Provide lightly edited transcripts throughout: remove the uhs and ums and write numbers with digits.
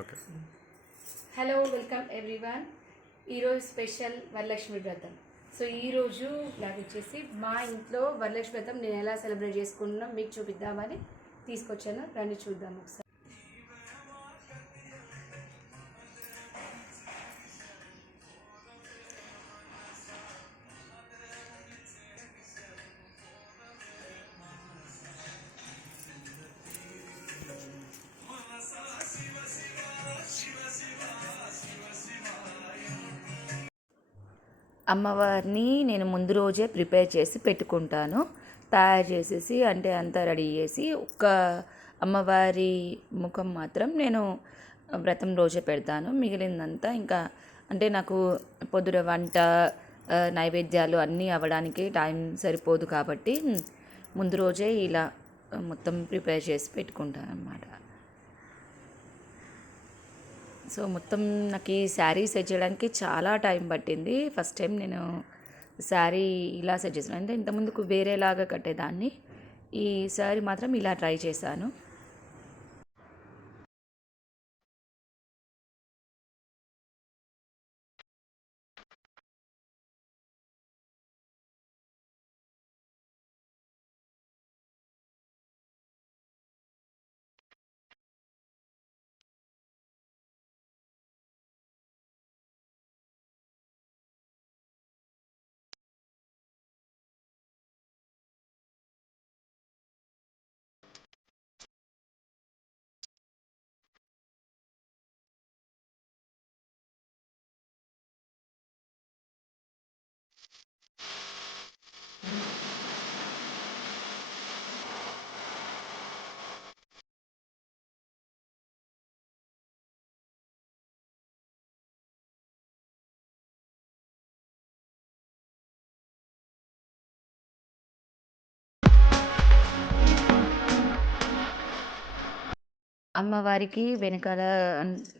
Okay. Hello, welcome everyone. ఈరోజు special Varalakshmi వ్రతం. So ఈరోజు నాకు వచ్చేసి మా ఇంట్లో వరలక్ష్మి వ్రతం నేను ఎలా సెలబ్రేట్ చేసుకున్నా మీకు చూపిద్దామని తీసుకొచ్చాను. రండి చూద్దాం ఒకసారి. అమ్మవారిని నేను ముందు రోజే ప్రిపేర్ చేసి పెట్టుకుంటాను. తయారు చేసేసి అంటే అంతా రెడీ చేసి ఒక్క అమ్మవారి ముఖం మాత్రం నేను వ్రతం రోజే పెడతాను. మిగిలిందంతా ఇంకా అంటే నాకు పొద్దున వంట నైవేద్యాలు అన్నీ అవ్వడానికి టైం సరిపోదు కాబట్టి ముందు రోజే ఇలా మొత్తం ప్రిపేర్ చేసి పెట్టుకుంటాను అన్నమాట. సో మొత్తం నాకు ఈ శారీ సెట్ చేయడానికి చాలా టైం పట్టింది. ఫస్ట్ టైం నేను శారీ ఇలా సెట్ చేశాను. అంటే ఇంతకుముందుకు వేరేలాగా కట్టేదాన్ని. ఈ శారీ మాత్రం ఇలా ట్రై చేశాను. అమ్మవారికి వెనకాల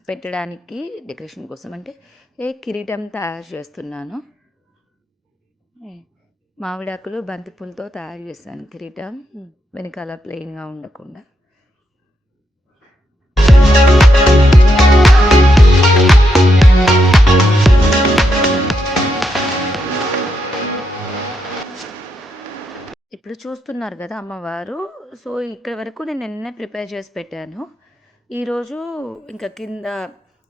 పెట్టడానికి డెకరేషన్ కోసం అంటే కిరీటం తయారు చేస్తున్నాను. మామిడాకులు బంతిపూలతో తయారు చేస్తాను కిరీటం, వెనకాల ప్లెయిన్గా ఉండకుండా. ఇప్పుడు చూస్తున్నారు కదా అమ్మవారు. సో ఇక్కడ వరకు నేను నిన్నే ప్రిపేర్ చేసి పెట్టాను. ఈరోజు ఇంకా కింద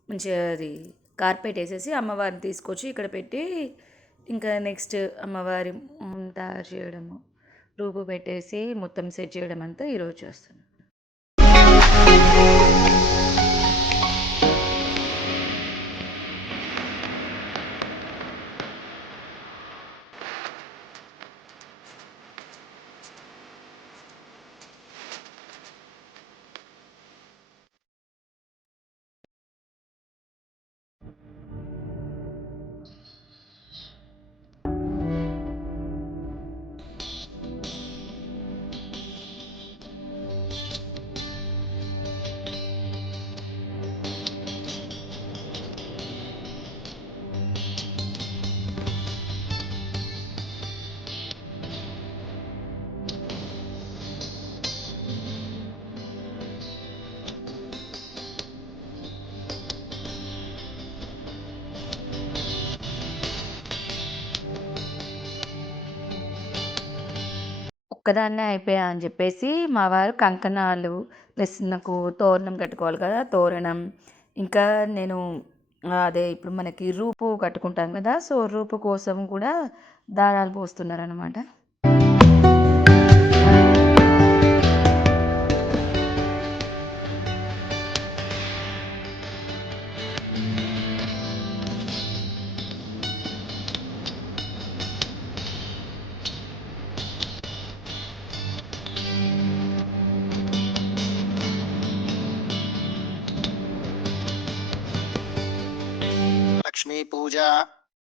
మంచిగా అది కార్పెట్ వేసేసి అమ్మవారిని తీసుకొచ్చి ఇక్కడ పెట్టి ఇంకా నెక్స్ట్ అమ్మవారి తయారు చేయడము, రూపు పెట్టేసి మొత్తం సెట్ చేయడం అంతా ఈరోజు చేస్తాను. ఒక్కదాన్నే అయిపోయా అని చెప్పేసి మా వారు కంకణాలు ప్లస్ నాకు తోరణం కట్టుకోవాలి కదా, తోరణం ఇంకా నేను అదే ఇప్పుడు మనకి రూపు కట్టుకుంటాం కదా, సో రూపు కోసం కూడా దారాలు పోస్తున్నారనమాట. లక్ష్మీ పూజా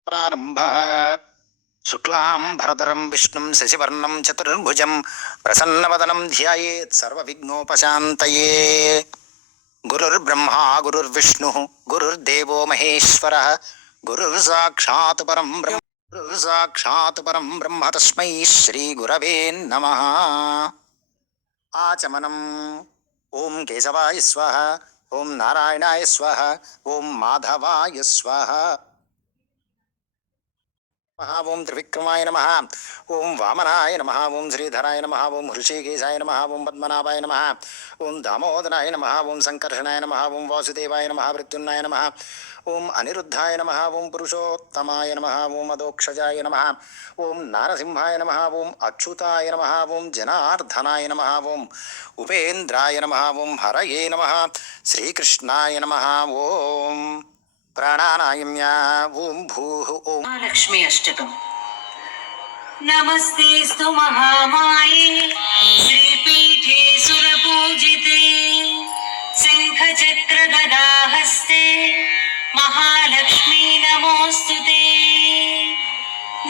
ప్రారంభ. శుక్లాం భరధరం విష్ణుం శశివర్ణం చతుర్భుజం ప్రసన్నవదనం ధ్యాయేత్ సర్వవిఘ్నోపశాంతయే. గురుర్బ్రహ్మా గురుర్విష్ణు గురుర్దేవో మహేశ్వర గురుర్సాక్షాత్ పరం బ్రహ్మ తస్మై శ్రీ గురవే నమః. ఆచమనం. ఓం కేశవాయ స్వాహ, ఓం నారాయణాయ స్వాహ. ఓం మాధవాయ స్వాహ. ఓం త్రివిక్రమాయ నమ. ఓం వామనాయ నమ. ఓం శ్రీధరాయ నమ. ఓం హృషికేశాయ నమ. ఓం పద్మనాభాయ నమ. ఓం దామోదరాయ నమ. ఓం సంకర్షణాయ నమ. ఓం వాసుదేవాయ నమ. ప్రద్యున్నాయ నమ. ఓం అనిరుద్ధాయ నమ. ఓం పురుషోత్తమాయ నమ. ఓం అదోక్షజాయ నమ. ఓం నారసింహాయ నమ. ఓం అచ్యుతాయ నమ. ఓం జనార్దనాయ నమ. ఓం ఉపేంద్రాయ నమ. ఓం హరయే నమ. శ్రీకృష్ణాయ నమ. ఓం ప్రాణానాయమ్య. ఓం భూః. ఓం महालक्ष्मी अष्टकम्। नमस्तेस्तु महामाये श्रीपीठे सुरपूजिते शङ्खचक्रगदाहस्ते महालक्ष्मी नमोऽस्तुते।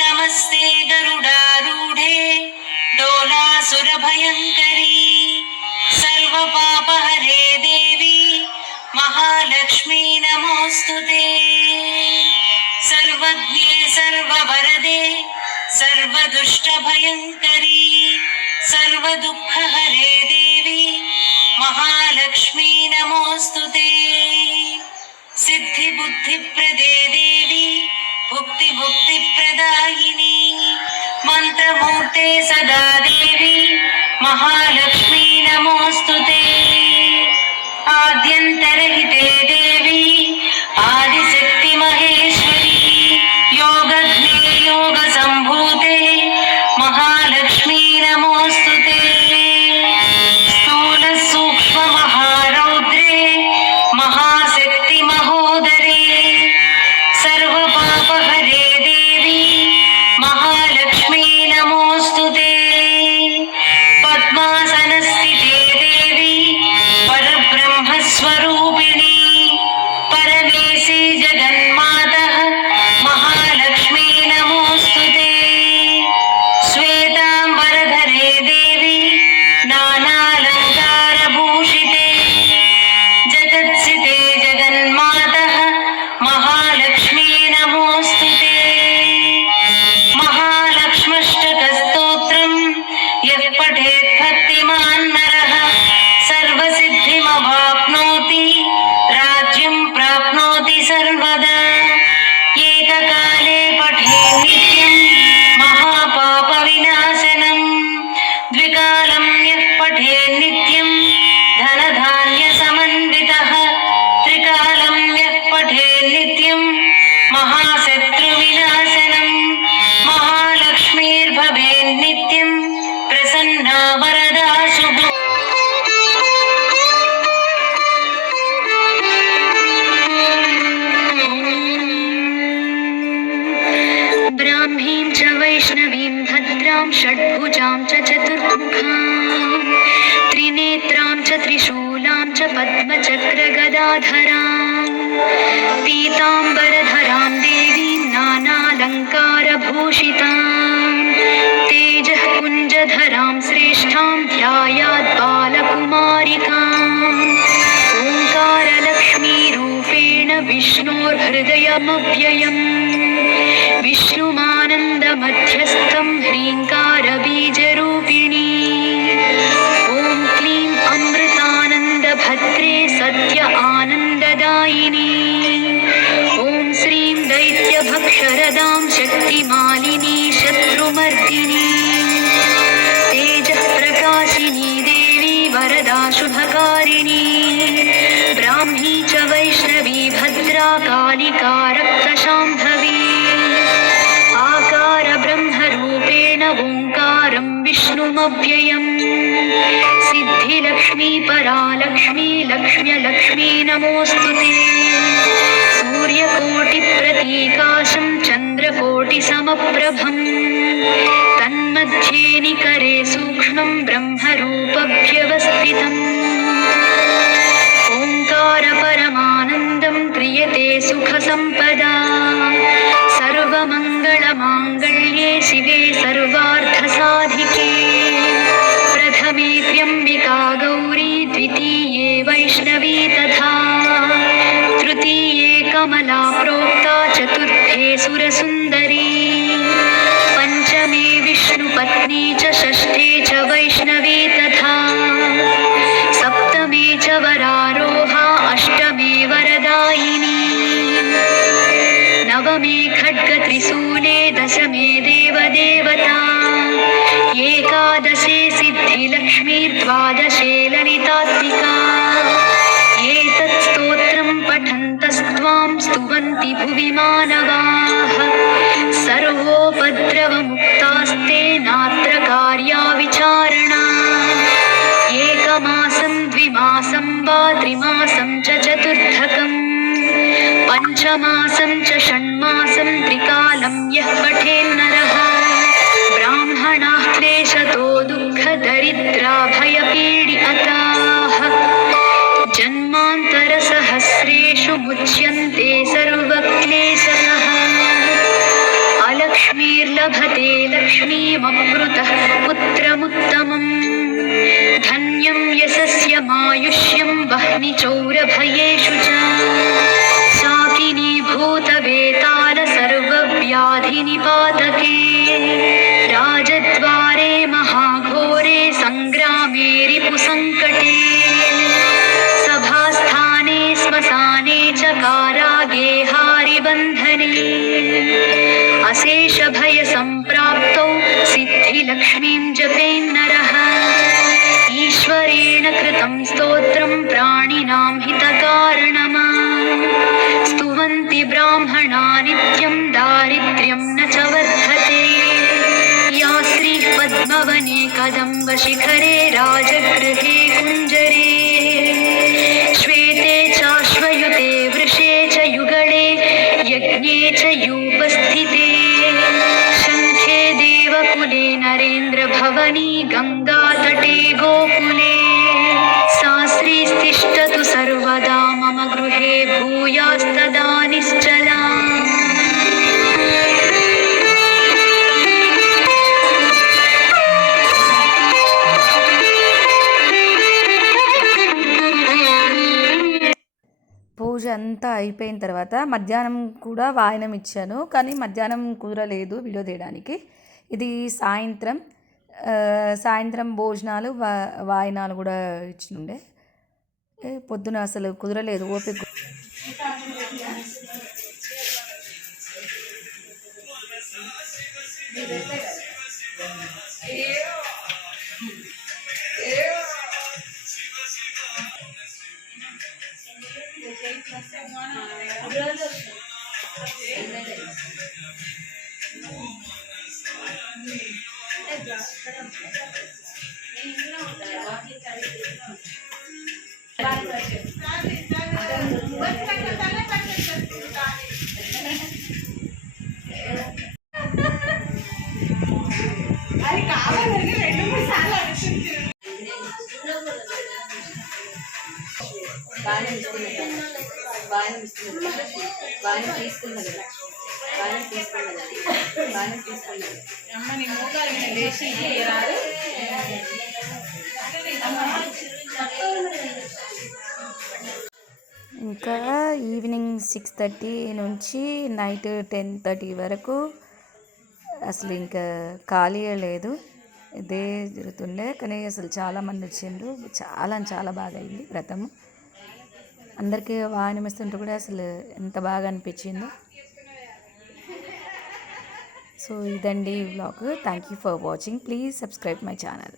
नमस्ते गरुडारूढे डोलासुरभयङ्करी सर्वपापहरे देवी महालक्ष्मी नमोऽस्तुते। सर्वज्ञे सर्ववरदे सर्वदुष्टभयङ्करी सर्वदुःखहरे देवी महालक्ष्मी नमोऽस्तुते। सिद्धिबुद्धिप्रदे देवी भुक्तिमुक्तिप्रदायिनी मन्त्रमूर्ते सदा देवी महालक्ष्मी नमोऽस्तुते। आद्यन्तरहिते देवी आदिशक्ति महेश्वरी योगज्ञे योगसम्भूते महालक्ष्मी नमोऽस्तुते। स्थूलसूक्ष्ममहारौद्रे महाशक्ति महोदरे सर्वपापहरे देवी महालक्ष्मी नमोऽस्तुते। पद्मासनस्थिते देवी परब्रह्मस्वरूपिणी परमेशी जगन्मातः महालक्ष्मी नमोऽस्तुते। श्वेताम्बरधरे देवी नानालङ्कारभूषिते जगत्सिते जगन्मातः महालक्ष्मी नमोऽस्तुते। महालक्ष्म्यष्टकस्तोत्रम् यः पठेत् भक्तिमान् नरः सर्वसिद्धिमवाप्नोति राज्यं प्राप्नोति सर्वदा। एककाले पठेत् नित्यं महापापविनाशनम् द्विकालं यः पठेत् नित्यं धनधान्यसमन्वितः त्रिकालं यः पठेत् नित्यं महाशत्रुविनाशनम् महालक्ष्मीर्भवेत् नित्यं प्रसन्ना वरदा शुभा। ब्राह्मीं च वैष्णवीं भद्रां षड्भुजां च चतुर्मुखां त्रिनेत्रां च त्रिशूलां च पद्मचक्रगदाधरां पीताम्बरधरां देवीं नानालङ्कारभूषितां तेजः कुञ्जधरां श्रेष्ठां ध्यायात् बालकुमारिकाम् ओङ्कारलक्ष्मीरूपेण विष्णोर्हृदयमव्ययम् विष्णुमानन्दमध्यस्थं ह्रीङ्कारबीजरूपिणी ॐ क्लीं अमृतानन्दभद्रे सत्य आनन्ददायिनी ॐ श्रीं दैत्यभक्षरदां शक्तिमालिनी शत्रुमर्दिनी तेजः प्रकाशिनी देवी वरदा शुभकारिणी ब्राह्मी च वैष्णवी भद्रा कालिका रक्तशाम्भवी आकार ब्रह्मरूपेण ओङ्कारं विष्णुमव्ययम् सिद्धिलक्ष्मी परालक्ष्मी लक्ष्म्यलक्ष्मी नमोऽस्तुते। सूर्यकोटिप्रतीकाशं चन्द्रकोटिसमप्रभं तन्मध्ये निकरे सूक्ष्मं ब्रह्मरूपव्यवस्थितम् ओङ्कारपरमानन्दं क्रियते सुखसम्पदा सर्वमङ्गलमाङ्गल्ये शिवे सर्वार्थसाधिके प्रथमे त्र्यम्बिका गौरी द्वितीये वैष्णवी तथा तृतीये कमला प्रोक्ता चतुर्थे सुरसुन्दरी पञ्चमे विष्णुपत्नी च षष्ठे च वैष्णवी तथा सप्तमे च वरारोहा नवमे खड्गत्रिशूले दशमे देवदेवता एकादशे सिद्धिलक्ष्मीर्द्वादशे ललितात्मिका एतत् स्तोत्रं पठन्तस्त्वां स्तुवन्ति भुवि मानवाः सर्वोपद्रवमुक्तास्ते नात्र कार्या विचारणा एकमासं द्विमासं वा त्रिमासं च चतुर्थकम् पञ्चमासं च षण्मासं त्रिकालं यः पठेन्नरः ब्राह्मणाः क्लेशतो दुःखदरिद्रा भयपीडिताः जन्मान्तरसहस्रेषु मुच्यन्ते सर्वक्लेशतः अलक्ष्मीर्लभते लक्ष्मीमप्रुतः पुत्रमुत्तमम् धन्यं यशस्यमायुष्यं वह्निचौरभयेषु च साकिनीभूतवेताल सर्वव्याधिनिपातके राजद्वारे महाघोरे सङ्ग्रामे रिपुसङ्कटे सभास्थाने श्मशाने च कारागे हारिबन्धने अशेषभयसम्प्राप्तौ सिद्धिलक्ष्मीं जपेन्नरः ईश्वरेण कृतं स्तोत्रं प्राणिनां हितकारणमा स्तुवन्ति ब्राह्मणा नित्यं दारिद्र्यं न च वर्धते या स्त्रीः पद्मवने कदम्बशिखरे राजगृहे कुञ्जरे श्वेते चाश्वयुते वृषे च युगळे यज्ञे च यूपस्थिते शङ्खे देवकुले नरेन्द्रभवनी गङ्गातटे गोकुले सा श्रीस्तिष्ठतु सर्वदा मम गृहे भूयास्तदा निश्चला పూజ అంతా అయిపోయిన తర్వాత మధ్యాహ్నం కూడా వాయనం ఇచ్చాను, కానీ మధ్యాహ్నం కుదరలేదు వీడియో తీయడానికి. ఇది సాయంత్రం భోజనాలు వాయనాలు కూడా ఇచ్చినుండే. పొద్దున అసలు కుదరలేదు, ఓపిక. ఇంకా ఈవినింగ్ 6:30 నుంచి నైట్ 10:30 వరకు అసలు ఇంకా ఖాళీ లేదు, ఇదే జరుగుతుండే. కానీ అసలు చాలామంది వచ్చిండ్రు, చాలా బాగా అయింది వ్రతము. అందరికీ వాయనం ఇస్తుంటే కూడా అసలు ఎంత బాగా అనిపించిందో. సో ఇదండి vlog. Thank you for watching. Please subscribe my channel.